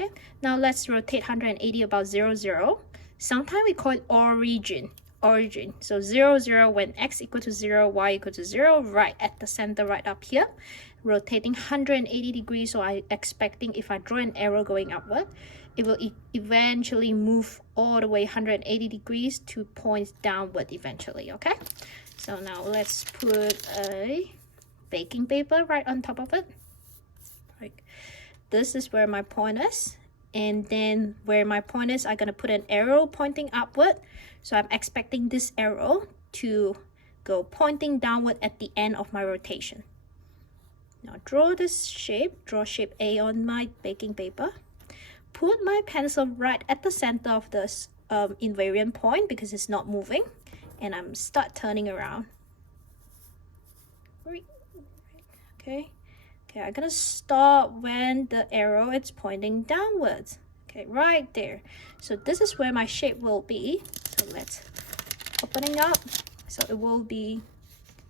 Okay, now let's rotate 180 about 0, 0. Sometimes we call it origin. So 0, 0, when x equal to 0, y equal to 0, right at the center, right up here, rotating 180 degrees. So I'm expecting if I draw an arrow going upward, it will eventually move all the way 180 degrees to point downward eventually. Okay, so now let's put a baking paper right on top of it. Like this is where my point is, and then where my point is, I'm gonna put an arrow pointing upward. So I'm expecting this arrow to go pointing downward at the end of my rotation. Now draw this shape, draw shape A on my baking paper. Put my pencil right at the center of this invariant point because it's not moving, and I'm start turning around. Okay, I'm gonna stop when the arrow is pointing downwards. Okay, right there. So this is where my shape will be. So let's opening up. So it will be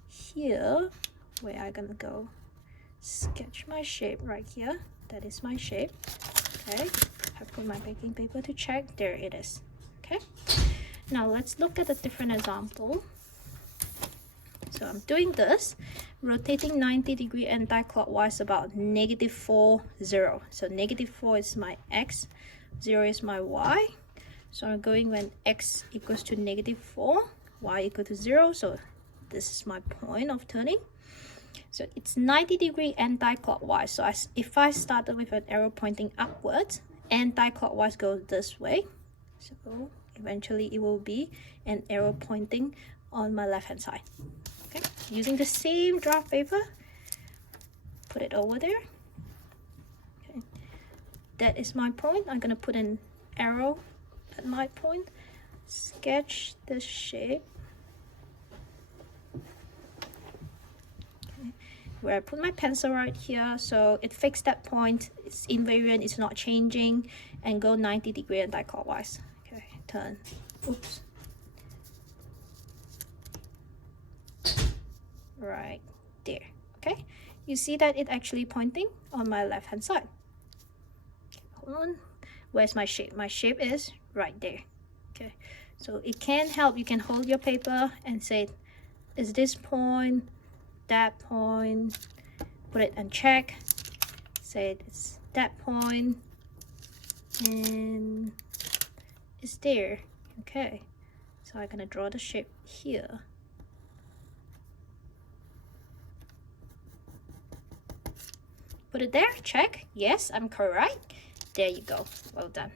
here where I'm gonna go sketch my shape right here. That is my shape. Okay, I put my baking paper to check. There it is. Okay, now let's look at a different example. So I'm doing this, rotating 90 degree anti-clockwise about -4, 0. So -4 is my x, 0 is my y. So I'm going when x equals to -4, y equal to 0. So this is my point of turning. So it's 90 degree anti-clockwise. So if I started with an arrow pointing upwards, anti-clockwise goes this way. So eventually it will be an arrow pointing on my left hand side. Okay, using the same draft paper, put it over there. Okay, that is my point. I'm gonna put an arrow at my point, sketch this shape. Okay, where I put my pencil right here, so it fixed that point. It's invariant, it's not changing, and go 90 degree anti-clockwise. Okay, turn. Oops. Right there. Okay, you see that it actually pointing on my left hand side. Okay, hold on, where's my shape? My shape is right there. Okay, so it can help. You can hold your paper and say, is this point, that point, put it and check, say it's that point, and it's there. Okay, so I'm gonna draw the shape here. Put it there, check. Yes, I'm correct. There you go. Well done.